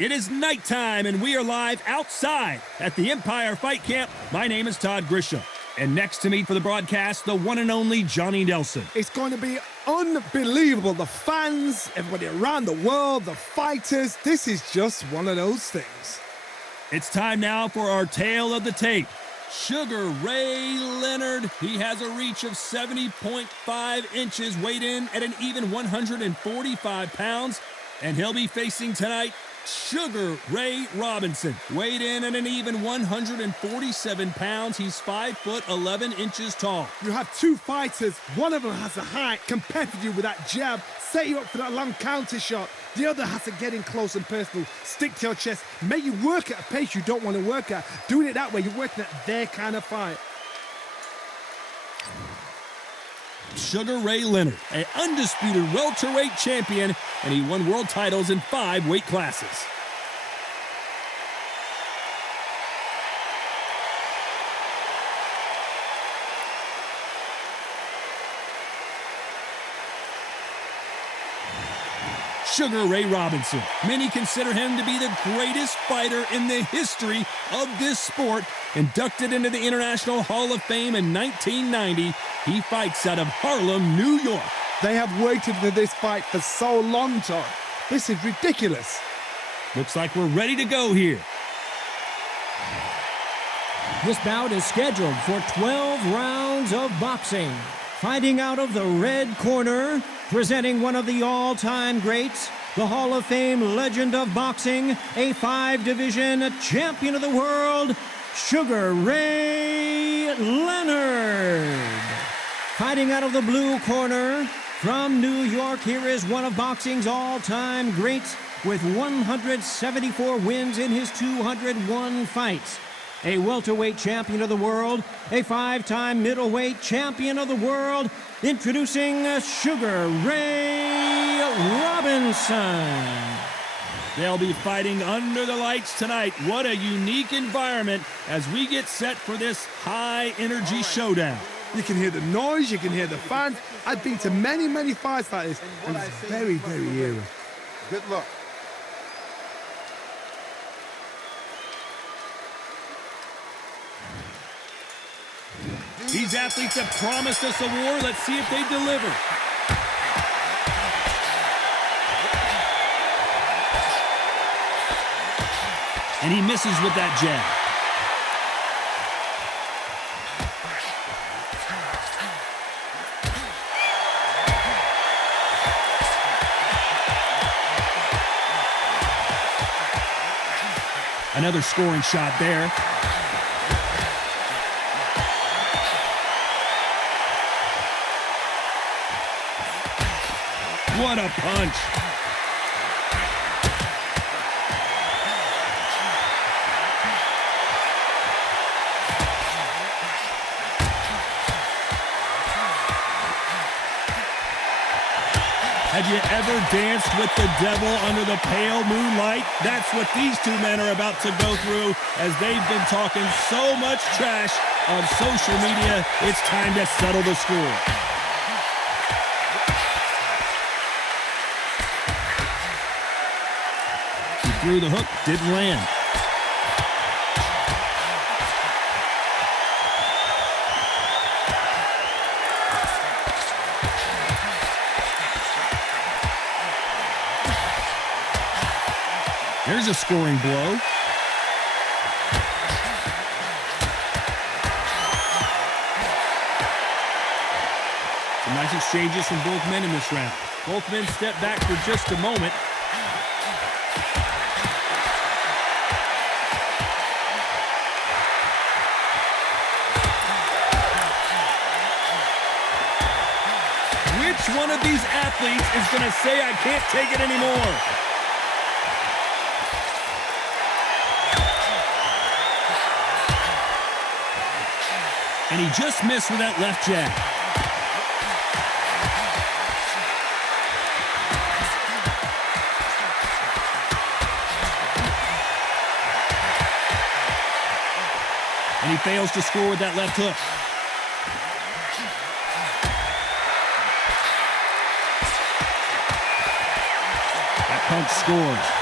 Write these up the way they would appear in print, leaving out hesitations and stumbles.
It is nighttime, and we are live outside at the Empire Fight Camp. My name is Todd Grisham, and next to me for the broadcast, the one and only Johnny Nelson. It's going to be unbelievable. The fans, everybody around the world, the fighters. This is just one of those things. It's time now for our tale of the tape. Sugar Ray Leonard. He has a reach of 70.5 inches, weighed in at an even 145 pounds, and he'll be facing tonight Sugar Ray Robinson, weighed in at an even 147 pounds. He's 5 foot 11 inches tall. You have two fighters. One of them has the height, competitive you with that jab, set you up for that long counter shot. The other has to get in close and personal, stick to your chest, make you work at a pace you don't want to work at. Doing it that way, you're working at their kind of fight. Sugar Ray Leonard, an undisputed welterweight champion, and he won world titles in 5 weight classes. Sugar Ray Robinson. Many consider him to be the greatest fighter in the history of this sport. Inducted into the International Hall of Fame in 1990, he fights out of Harlem, New York. They have waited for this fight for so long, Todd. This is ridiculous. Looks like we're ready to go here. This bout is scheduled for 12 rounds of boxing. Fighting out of the red corner, presenting one of the all-time greats, the Hall of Fame legend of boxing, a 5-division champion of the world, Sugar Ray Leonard. Fighting out of the blue corner, from New York, here is one of boxing's all-time greats with 174 wins in his 201 fights. A welterweight champion of the world, a 5-time middleweight champion of the world, introducing Sugar Ray Robinson. They'll be fighting under the lights tonight. What a unique environment as we get set for this high-energy showdown. You can hear the noise, you can hear the fans. I've been to many, many fights like this, and it's very, very eerie. Good luck. These athletes have promised us a war. Let's see if they deliver. And he misses with that jab. Another scoring shot there. What a punch. Have you ever danced with the devil under the pale moonlight? That's what these two men are about to go through as they've been talking so much trash on social media. It's time to settle the score. He threw the hook, didn't land. There's a scoring blow. Some nice exchanges from both men in this round. Both men step back for just a moment. Which one of these athletes is going to say, I can't take it anymore? And he just missed with that left jab. And he fails to score with that left hook. That punch scores.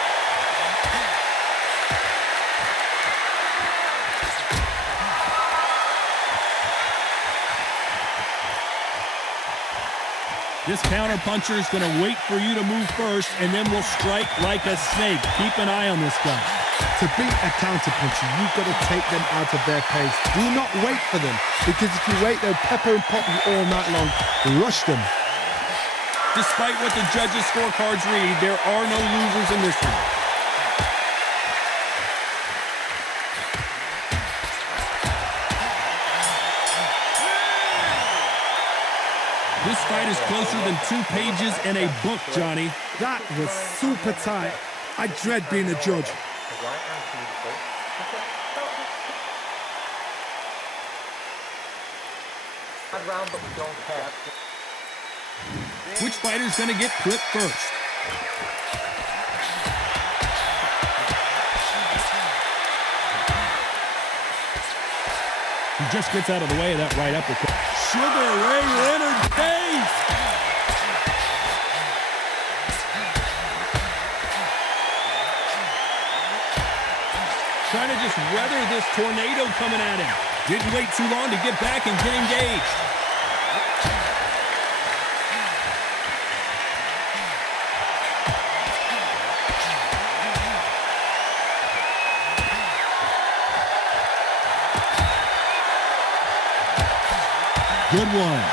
This counterpuncher is going to wait for you to move first and then will strike like a snake. Keep an eye on this guy. To beat a counterpuncher, you've got to take them out of their pace. Do not wait for them, because if you wait, they'll pepper and pop you all night long. Rush them. Despite what the judges' scorecards read, there are no losers in this one. This fight is closer than 2 pages in a book, Johnny. That was super tight. I dread being a judge. Which fighter's going to get clipped first? He just gets out of the way of that right uppercut. Sugar Ray Leonard's face! Trying to just weather this tornado coming at him. Didn't wait too long to get back and get engaged. Good one.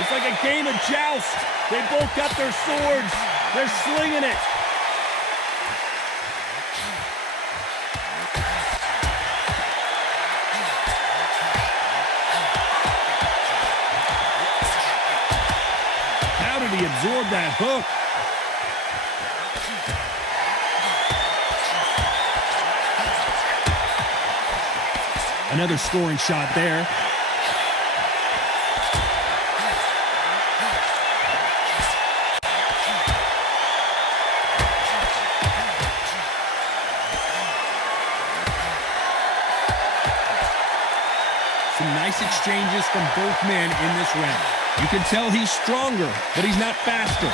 It's like a game of joust. They both got their swords. They're slinging it. How did he absorb that hook? Another scoring shot there. Some nice exchanges from both men in this round. You can tell he's stronger, but he's not faster.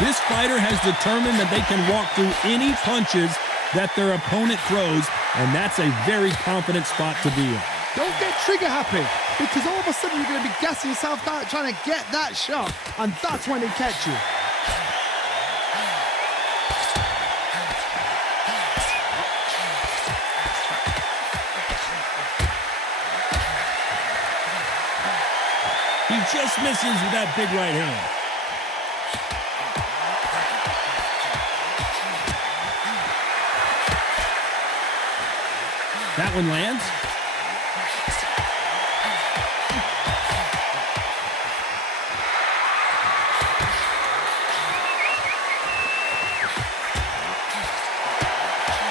This fighter has determined that they can walk through any punches that their opponent throws, and that's a very confident spot to be in. Don't get trigger happy, because all of a sudden you're going to be gassing yourself out trying to get that shot, and that's when they catch you. He just misses with that big right hand. That one lands.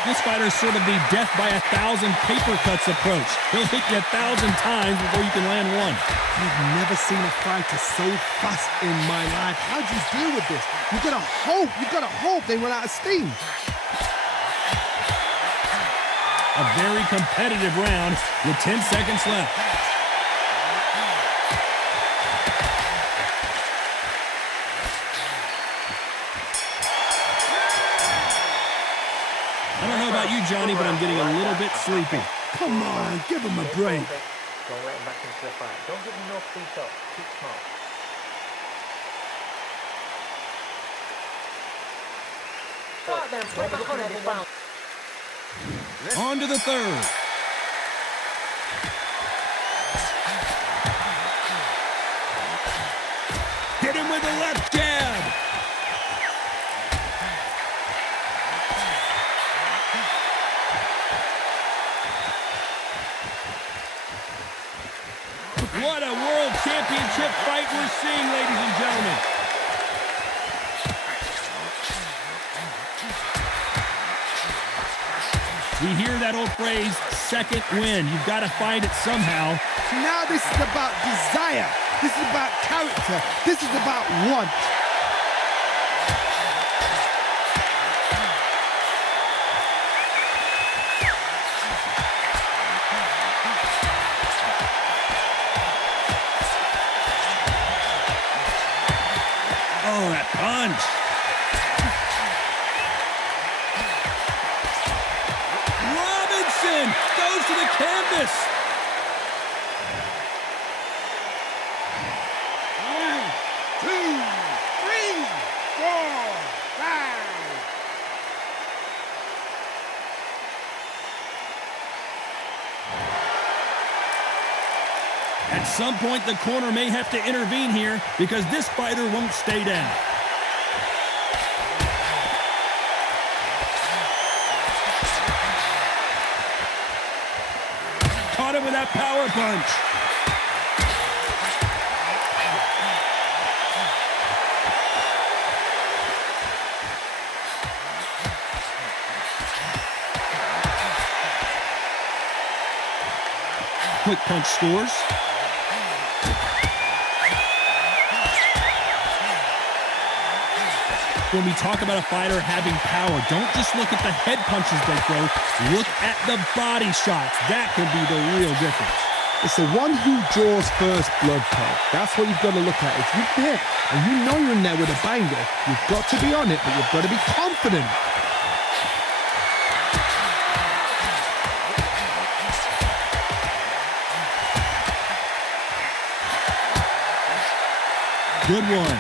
This fighter's sort of the death by 1,000 paper cuts approach. He'll hit you 1,000 times before you can land one. I've never seen a fighter so fast in my life. How do you deal with this? You've got to hope they run out of steam. A very competitive round with 10 seconds left. I don't know about you, Johnny, but I'm getting a little bit sleepy. Come on, give him a break. Don't let him back into the fight. Don't give him no free shot. Keep smart. Right then, put back on everyone. On to the third. Hit him with a left jab. What a world championship fight we're seeing, ladies and gentlemen. We hear that old phrase, second win. You've got to find it somehow. Now this is about desire. This is about character. This is about want. Oh, that punch. to the canvas. One, two, three, four, five. At some point, the corner may have to intervene here because this fighter won't stay down. Caught him with that power punch. Quick punch scores. When we talk about a fighter having power, don't just look at the head punches they throw. Look at the body shots. That can be the real difference. It's the one who draws first blood, Todd. That's what you've got to look at. If you're there and you know you're in there with a banger, you've got to be on it, but you've got to be confident. Good one.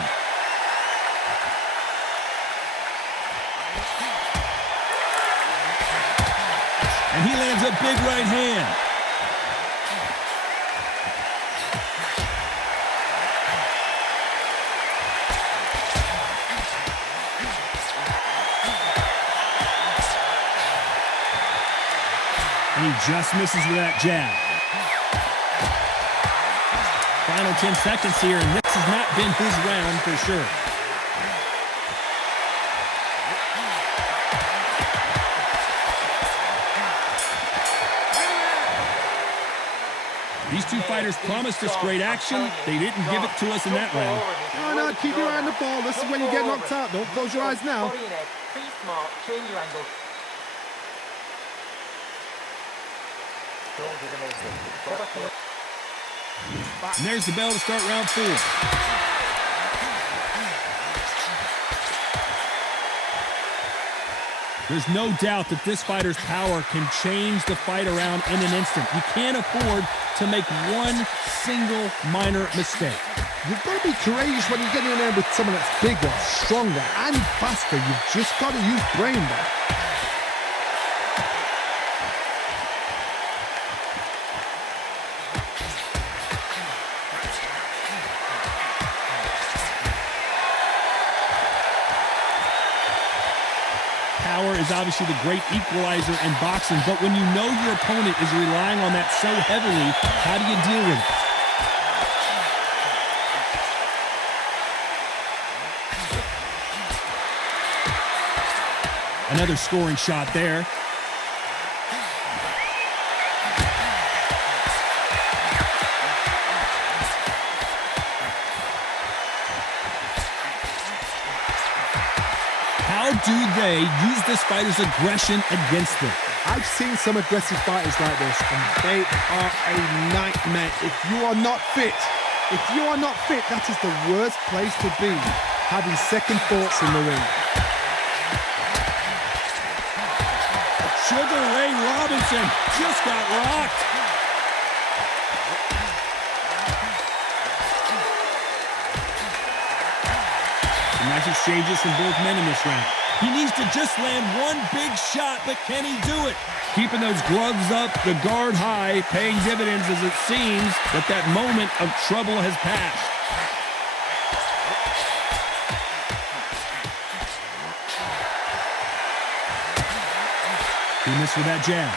And he lands a big right hand. And he just misses with that jab. Final 10 seconds here, and this has not been his round for sure. These two fighters promised us great action. They didn't give it to us in that round. No, keep your eye on the ball. This is when you get knocked out. Don't close your eyes now. Body and head. Be smart. Change your angle. Don't give him anything. And there's the bell to start round 4. There's no doubt that this fighter's power can change the fight around in an instant. You can't afford to make one single minor mistake. You've got to be courageous when you get in there with someone that's bigger, stronger, and faster. You've just got to use brain there. Power is obviously the great equalizer in boxing, but when you know your opponent is relying on that so heavily, how do you deal with it? Another scoring shot there. How do they use this fighter's aggression against them? I've seen some aggressive fighters like this, and they are a nightmare. If you are not fit, that is the worst place to be, having second thoughts in the ring. Sugar Ray Robinson just got rocked. Some nice exchanges from both men in this round. He needs to just land one big shot, but can he do it? Keeping those gloves up, the guard high, paying dividends as it seems that moment of trouble has passed. He missed with that jab.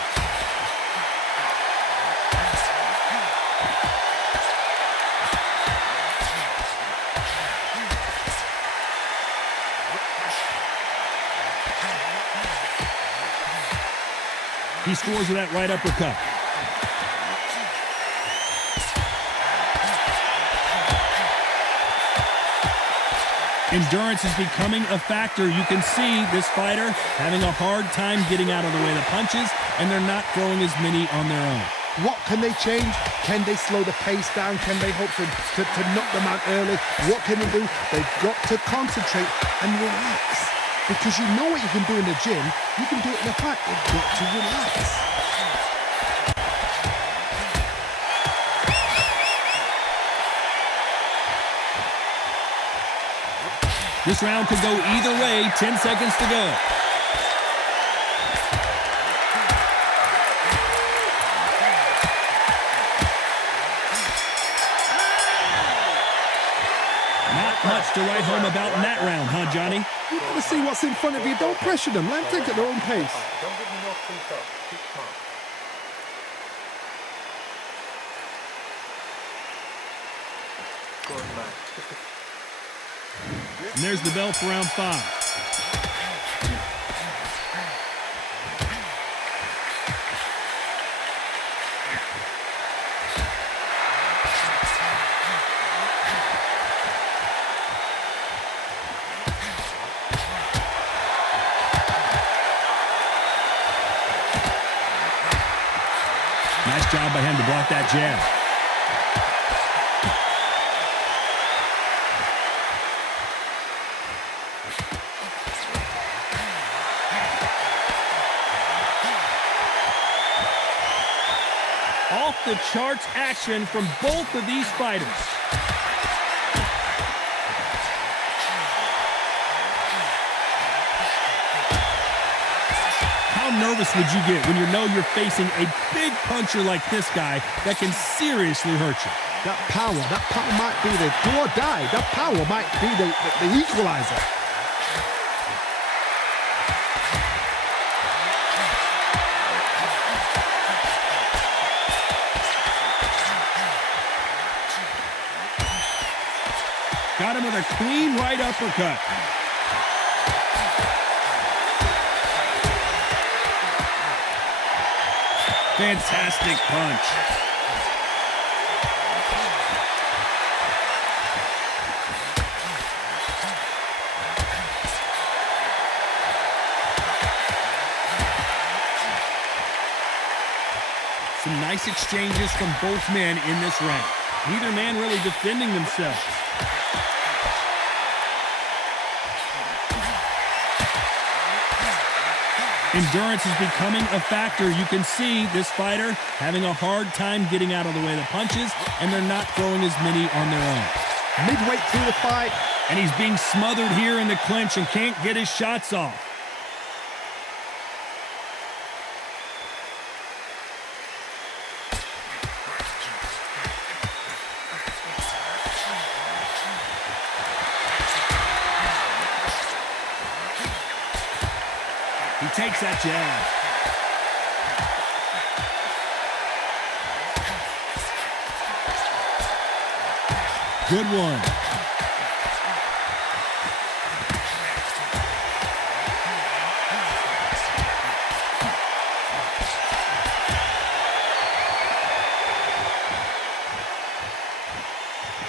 He scores with that right uppercut. Endurance is becoming a factor. You can see this fighter having a hard time getting out of the way of the punches, and they're not throwing as many on their own. What can they change? Can they slow the pace down? Can they hope to knock them out early? What can they do? They've got to concentrate and relax. Because you know what you can do in the gym, you can do it in the fight. You've got to relax. This round could go either way. 10 seconds to go. Not much to write home about in that round, huh, Johnny? You've got to see what's in front of you. Don't pressure them. Let them take it at their own pace. Don't give me no free throw. Keep smart. Good man. And there's the bell for round 5. Nice job by him to block that jab. Off the charts action from both of these fighters. How nervous would you get when you know you're facing a big puncher like this guy that can seriously hurt you? That power might be the do or die. That power might be the equalizer. Got him with a clean right uppercut. Fantastic punch. Some nice exchanges from both men in this round. Neither man really defending themselves. Endurance is becoming a factor. You can see this fighter having a hard time getting out of the way of the punches, and they're not throwing as many on their own. Midway through the fight. And he's being smothered here in the clinch and can't get his shots off. He takes that jab. Good one.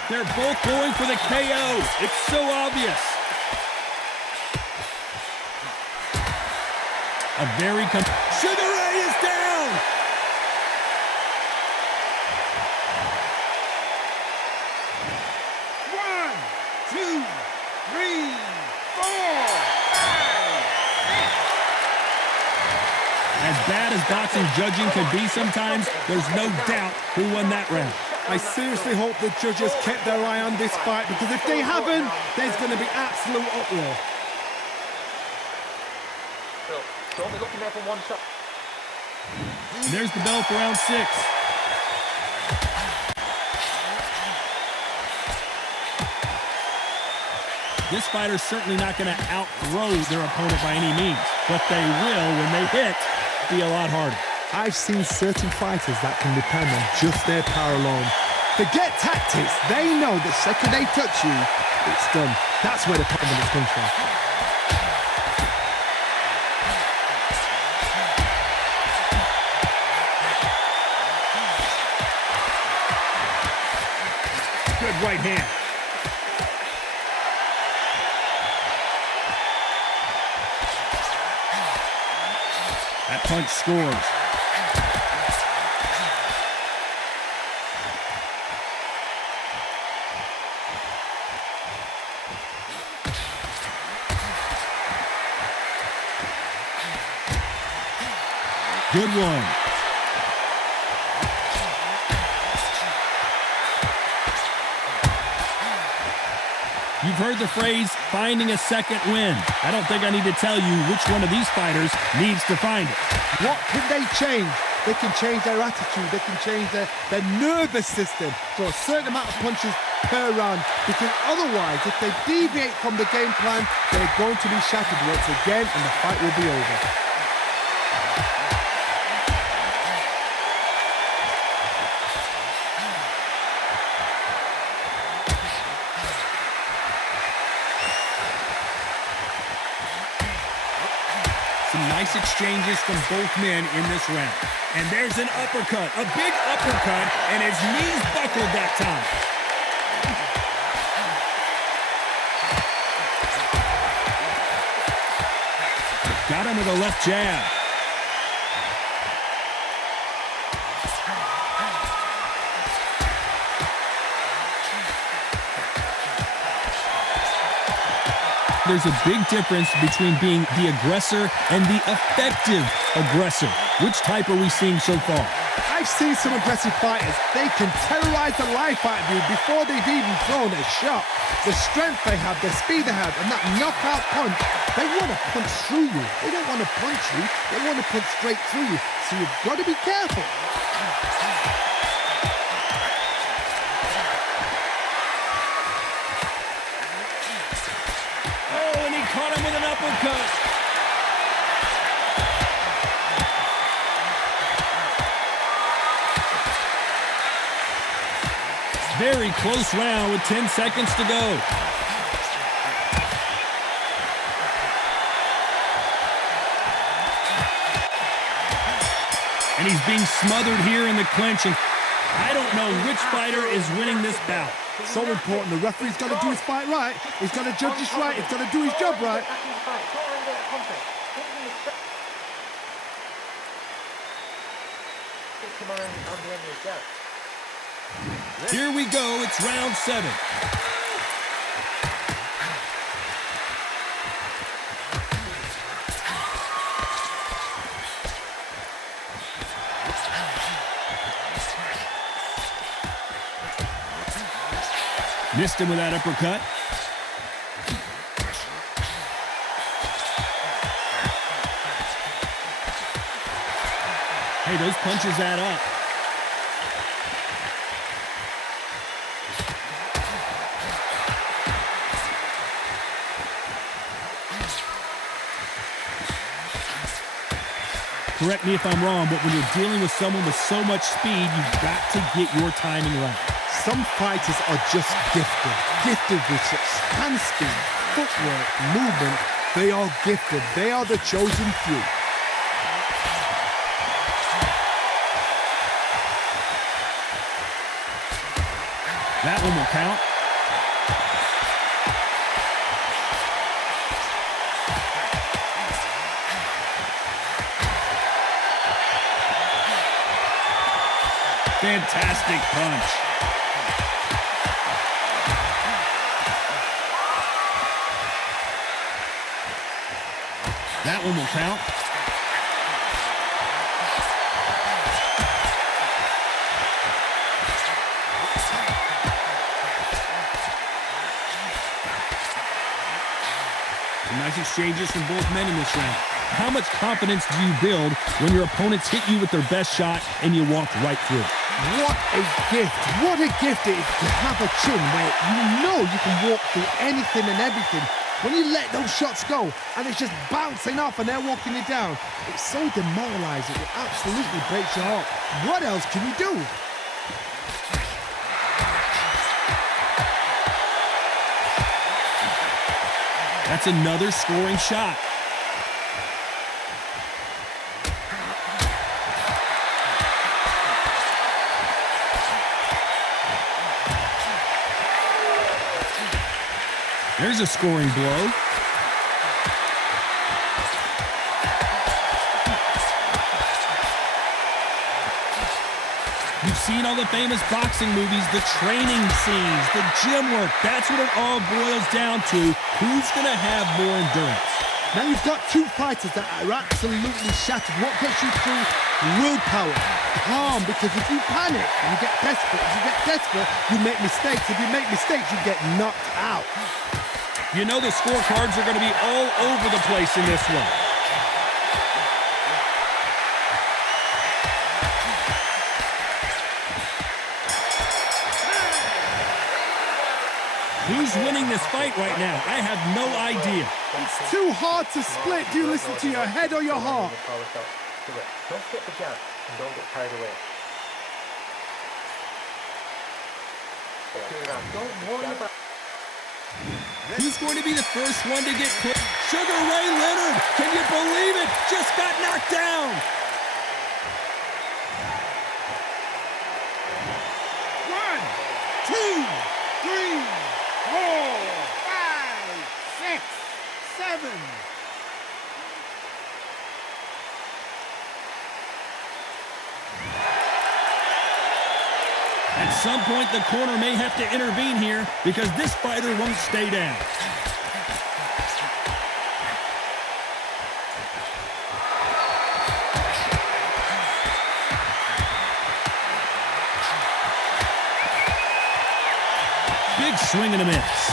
They're both going for the KO. It's so obvious. A very Sugar Ray is down. One, two, three, four, five, As bad as boxing judging can be sometimes, there's no doubt who won that round. I seriously hope the judges kept their eye on this fight, because if they haven't, there's going to be absolute uproar. Don't be looking there for one shot. And there's the bell for round 6. This fighter's certainly not going to outthrow their opponent by any means, but they will, when they hit, be a lot harder. I've seen certain fighters that can depend on just their power alone. Forget tactics. They know the second they touch you, it's done. That's where the confidence comes from. Good right hand. That punch scores. Good one. You've heard the phrase, finding a second win. I don't think I need to tell you which one of these fighters needs to find it. What can they change? They can change their attitude. They can change their nervous system. So a certain amount of punches per round. Because otherwise, if they deviate from the game plan, they're going to be shattered once again and the fight will be over. Some nice exchanges from both men in this round. And there's an uppercut, a big uppercut, and his knees buckled that time. Got him with a left jab. There's a big difference between being the aggressor and the effective aggressor. Which type are we seeing so far? I've seen some aggressive fighters. They can terrorize the life out of you before they've even thrown a shot. The strength they have, the speed they have, and that knockout punch, they want to punch through you. They don't want to punch you. They want to punch straight through you. So you've got to be careful. Caught him with an uppercut. Very close round with 10 seconds to go. And he's being smothered here in the clinch. And I don't know which fighter is winning this bout. So important. The referee's got to do his fight right. He's got to judge this right. He's got to do his job right. Here we go. It's round 7. Missed him with that uppercut. Hey, those punches add up. Correct me if I'm wrong, but when you're dealing with someone with so much speed, you've got to get your timing right. Some fighters are just gifted with such hand speed, footwork, movement. They are gifted. They are the chosen few. That one will count. Fantastic punch. That one will count. Some nice exchanges from both men in this round. How much confidence do you build when your opponents hit you with their best shot and you walk right through? What a gift. What a gift it is to have a chin where you know you can walk through anything and everything. When you let those shots go and it's just bouncing off and they're walking you down, it's so demoralizing. It absolutely breaks your heart. What else can you do? That's another scoring shot. There's a scoring blow. You've seen all the famous boxing movies, the training scenes, the gym work. That's what it all boils down to. Who's going to have more endurance? Now you've got two fighters that are absolutely shattered. What gets you through? Willpower. Calm, because if you panic, you get desperate. If you get desperate, you make mistakes. If you make mistakes, you get knocked out. You know the scorecards are going to be all over the place in this one. Who's winning this fight right now? I have no idea. It's too hard to split. Do you listen to your head or your heart? Don't skip the jab and don't get carried away. Don't worry about. Who's going to be the first one to get clipped? Sugar Ray Leonard, can you believe it? Just got knocked down. One, two, three, 4, 5, 6, 7. At some point, the corner may have to intervene here because this fighter won't stay down. Big swing and a miss.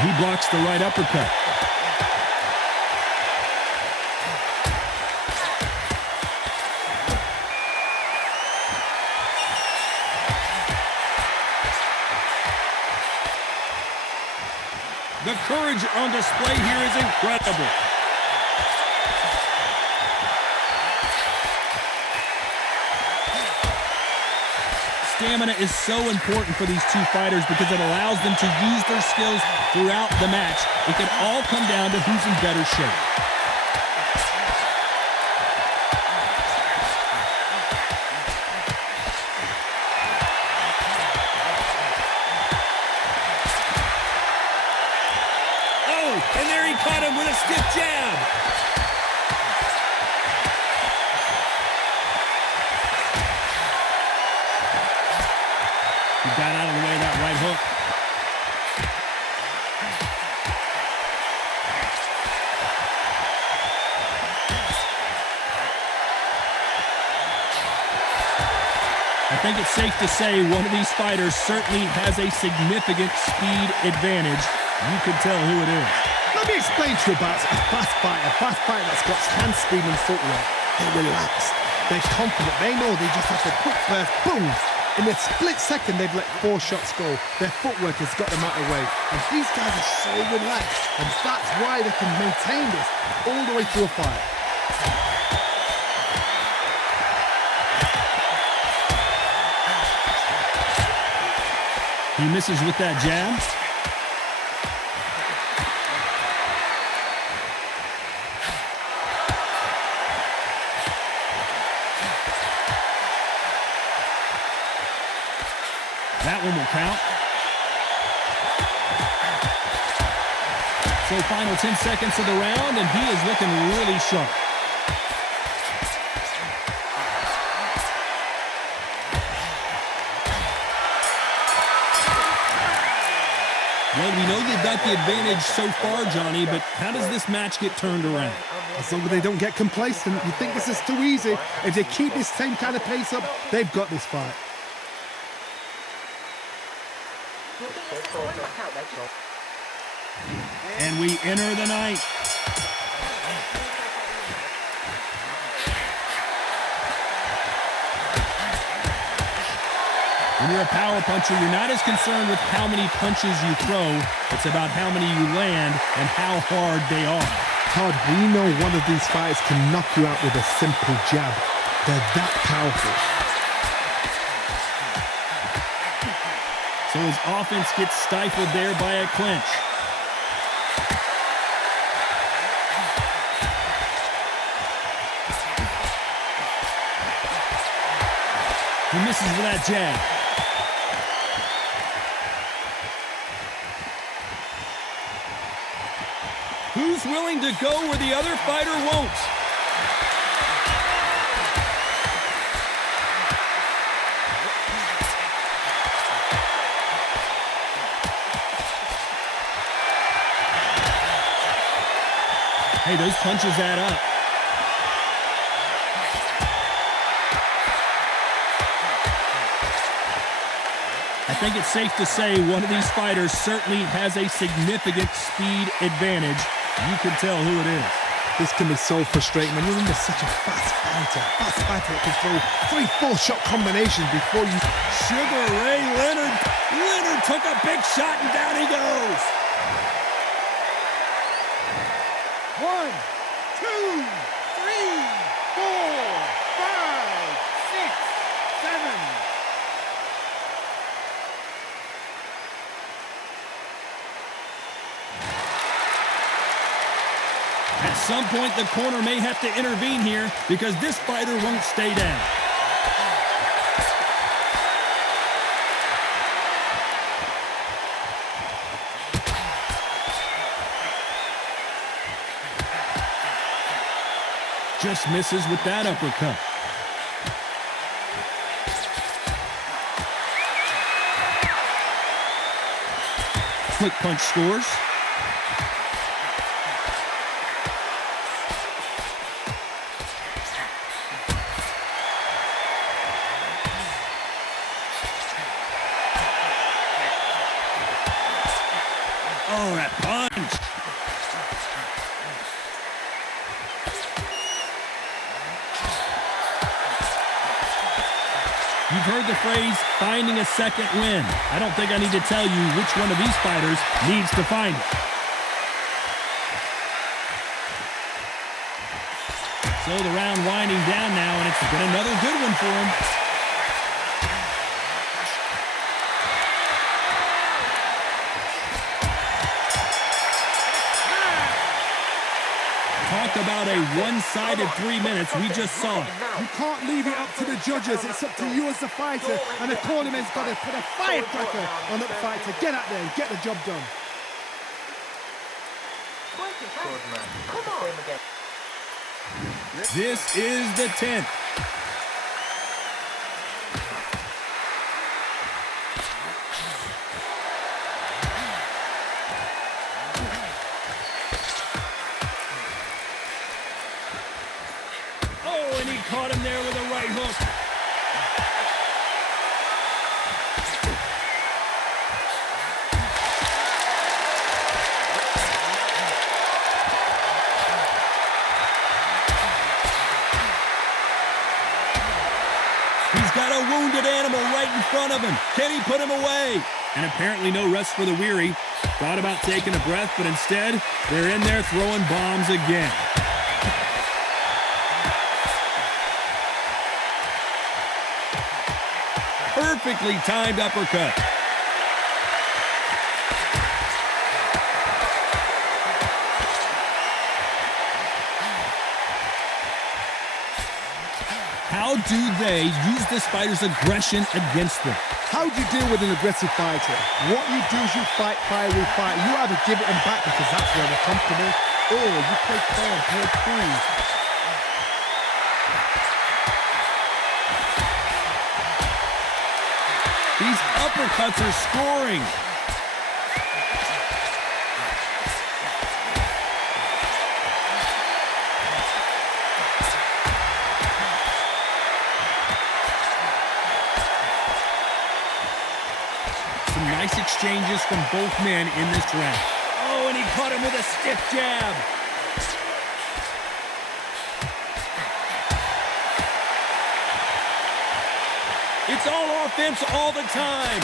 He blocks the right uppercut. The courage on display here is incredible. Stamina is so important for these two fighters because it allows them to use their skills throughout the match. It can all come down to who's in better shape. And there he caught him with a stiff jab. He got out of the way of that right hook. I think it's safe to say one of these fighters certainly has a significant speed advantage. You can tell who it is. Let me explain to you about a fast fighter that's got hand speed and footwork. They're relaxed, they're confident, they know they just have to quick burst, boom! In a split second, they've let 4 shots go. Their footwork has got them out of the way. And these guys are so relaxed, and that's why they can maintain this all the way through a fight. He misses with that jab. That one will count. So final 10 seconds of the round, and he is looking really sharp. Well, we know you've got the advantage so far, Johnny, but how does this match get turned around? As long as they don't get complacent, you think this is too easy. If they keep this same kind of pace up, they've got this fight. And we enter the ninth. When you're a power puncher, you're not as concerned with how many punches you throw. It's about how many you land and how hard they are. Todd, we know one of these fighters can knock you out with a simple jab. They're that powerful. So his offense gets stifled there by a clinch. He misses with that jab. Who's willing to go where the other fighter won't? Hey, those punches add up. I think it's safe to say one of these fighters certainly has a significant speed advantage. You can tell who it is. This can be so frustrating when you're under such a fast fighter that can throw 3-4 shot combinations before you... Sugar Ray Leonard. Leonard took a big shot and down he goes. 1, 2, 3, 4, 5, 6, 7. At some point, the corner may have to intervene here because this fighter won't stay down. Just misses with that uppercut. Quick punch scores. Oh, that punch. You've heard the phrase, finding a second win. I don't think I need to tell you which one of these fighters needs to find it. So the round winding down now, and it's been another good one for him. Talk about a one-sided 3 minutes. We just saw it. You can't leave it up to the judges. It's up to you as the fighter, and the cornerman's got to put a firecracker on that fighter. Get out there and get the job done. Come on. This is the 10th. Oh, and he caught him there with a right hook. He's got a wounded animal right in front of him. Can he put him away? And apparently no rest for the weary. Thought about taking a breath, but instead, they're in there throwing bombs again. Perfectly timed uppercut. How do they use this fighter's aggression against them? How do you deal with an aggressive fighter? What you do is you fight fire with fire. You either give it them back because that's where they're comfortable, or you play calm, play cool. These uppercuts are scoring. Some nice exchanges from both men in this round. Oh, and he caught him with a stiff jab. It's all offense all the time.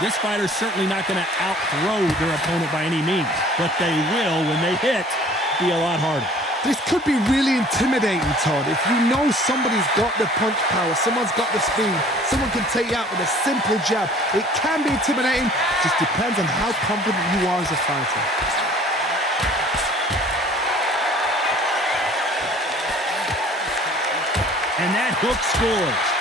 This fighter's certainly not going to outthrow their opponent by any means, but they will, when they hit, be a lot harder. This could be really intimidating, Todd. If you know somebody's got the punch power, someone's got the speed, someone can take you out with a simple jab. It can be intimidating. Just depends on how confident you are as a fighter. And that hook scores.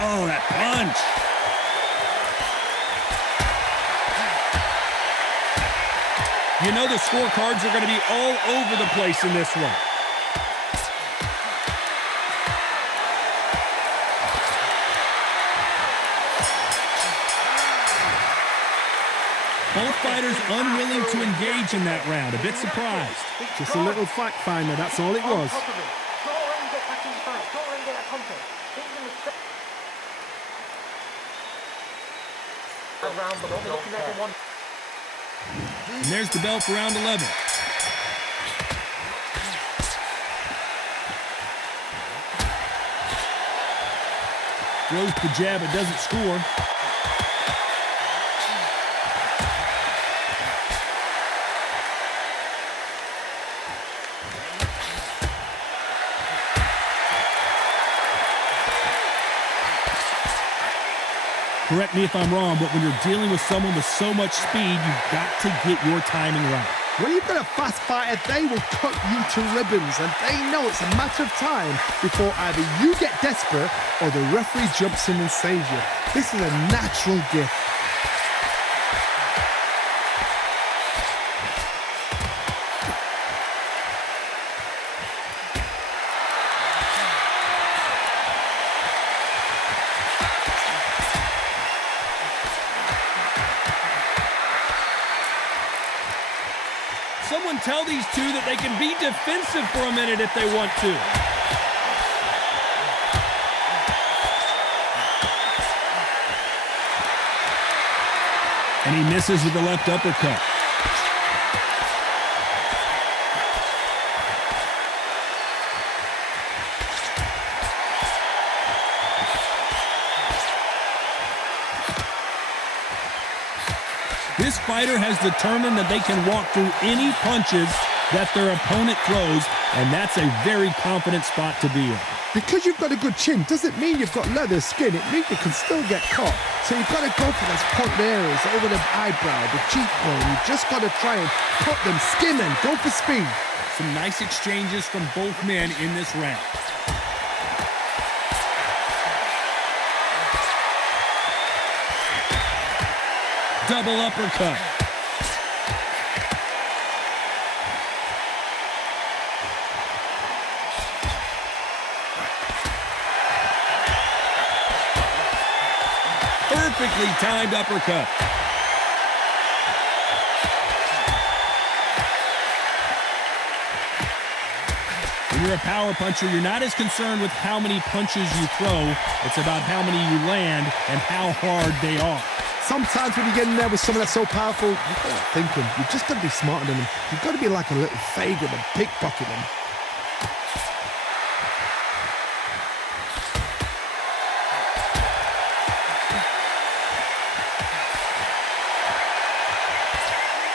Oh, that punch. You know the scorecards are going to be all over the place in this one. Both fighters unwilling to engage in that round. A bit surprised. Just a little fact finder, that's all it was. And there's the bell for round 11. Throws the jab, it doesn't score. Correct me if I'm wrong, but when you're dealing with someone with so much speed, you've got to get your timing right. When you've got a fast fighter, they will cut you to ribbons, and they know it's a matter of time before either you get desperate or the referee jumps in and saves you. This is a natural gift. Someone tell these two that they can be defensive for a minute if they want to. And he misses with the left uppercut. This fighter has determined that they can walk through any punches that their opponent throws, and that's a very confident spot to be in. Because you've got a good chin doesn't mean you've got leather skin. It means you can still get caught. So you've got to go for those point areas over the eyebrow, the cheekbone. You've just got to try and cut them, skin them, go for speed. Some nice exchanges from both men in this round. Double uppercut. Perfectly timed uppercut. When you're a power puncher, you're not as concerned with how many punches you throw. It's about how many you land and how hard they are. Sometimes when you get in there with someone that's so powerful, you've got to think them. You've just got to be smarter than them. You've got to be like a little faggot and pickpocket them.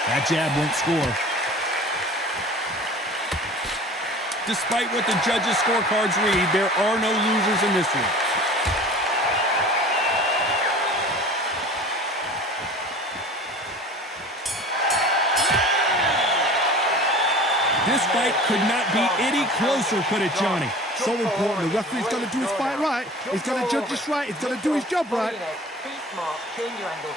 That jab won't score. Despite what the judges' scorecards read, there are no losers in this one. This fight could not be any closer, could it, Johnny? So important. The referee's got to do his fight right. He's got to judge this right. He's got to do his job right. Be smart, change your angle.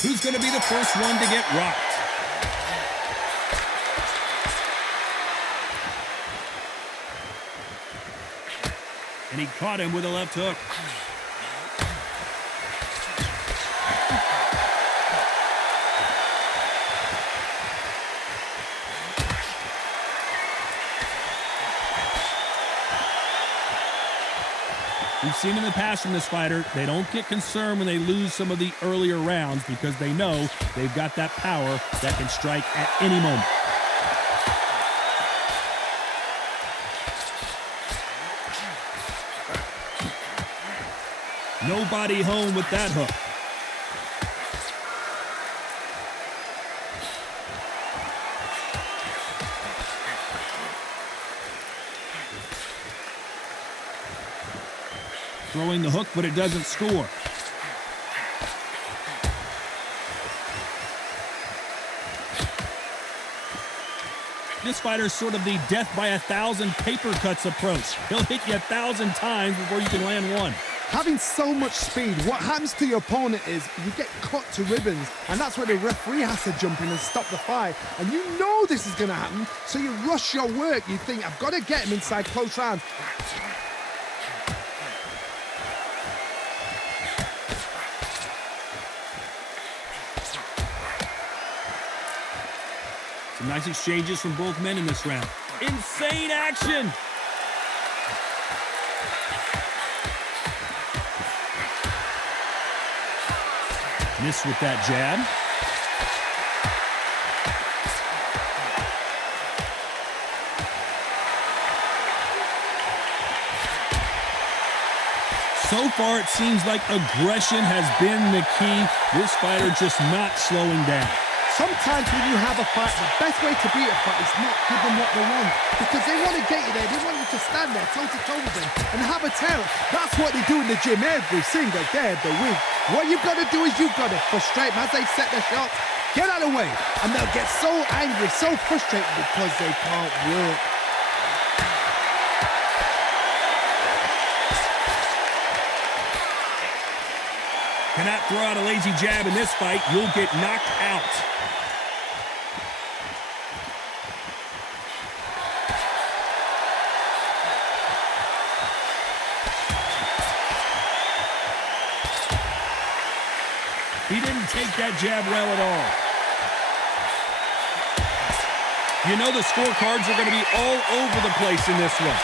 Who's going to be the first one to get rocked? And he caught him with a left hook. We've seen in the past from this fighter, they don't get concerned when they lose some of the earlier rounds because they know they've got that power that can strike at any moment. Nobody home with that hook. Throwing the hook, but it doesn't score. This fighter's sort of the death by 1,000 paper cuts approach. He'll hit you 1,000 times before you can land one. Having so much speed, what happens to your opponent is you get cut to ribbons, and that's where the referee has to jump in and stop the fight. And you know this is going to happen, so you rush your work. You think, I've got to get him inside close rounds. Some nice exchanges from both men in this round. Insane action! Missed with that jab. So far, it seems like aggression has been the key. This fighter just not slowing down. Sometimes when you have a fight, the best way to beat a fight is not give them what they want. Because they want to get you there. They want you to stand there toe-to-toe with them and have a terror. That's what they do in the gym every single day of the week. What you've got to do is you've got to frustrate them as they set their shots. Get out of the way. And they'll get so angry, so frustrated because they can't work. Cannot throw out a lazy jab in this fight. You'll get knocked out. He didn't take that jab well at all. You know the scorecards are going to be all over the place in this one.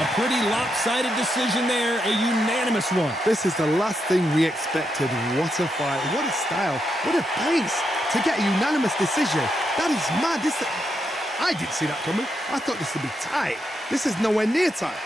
A pretty lopsided decision there, a unanimous one. This is the last thing we expected. What a fight, what a style, what a pace to get a unanimous decision. That is mad. I didn't see that coming. I thought this would be tight. This is nowhere near tight.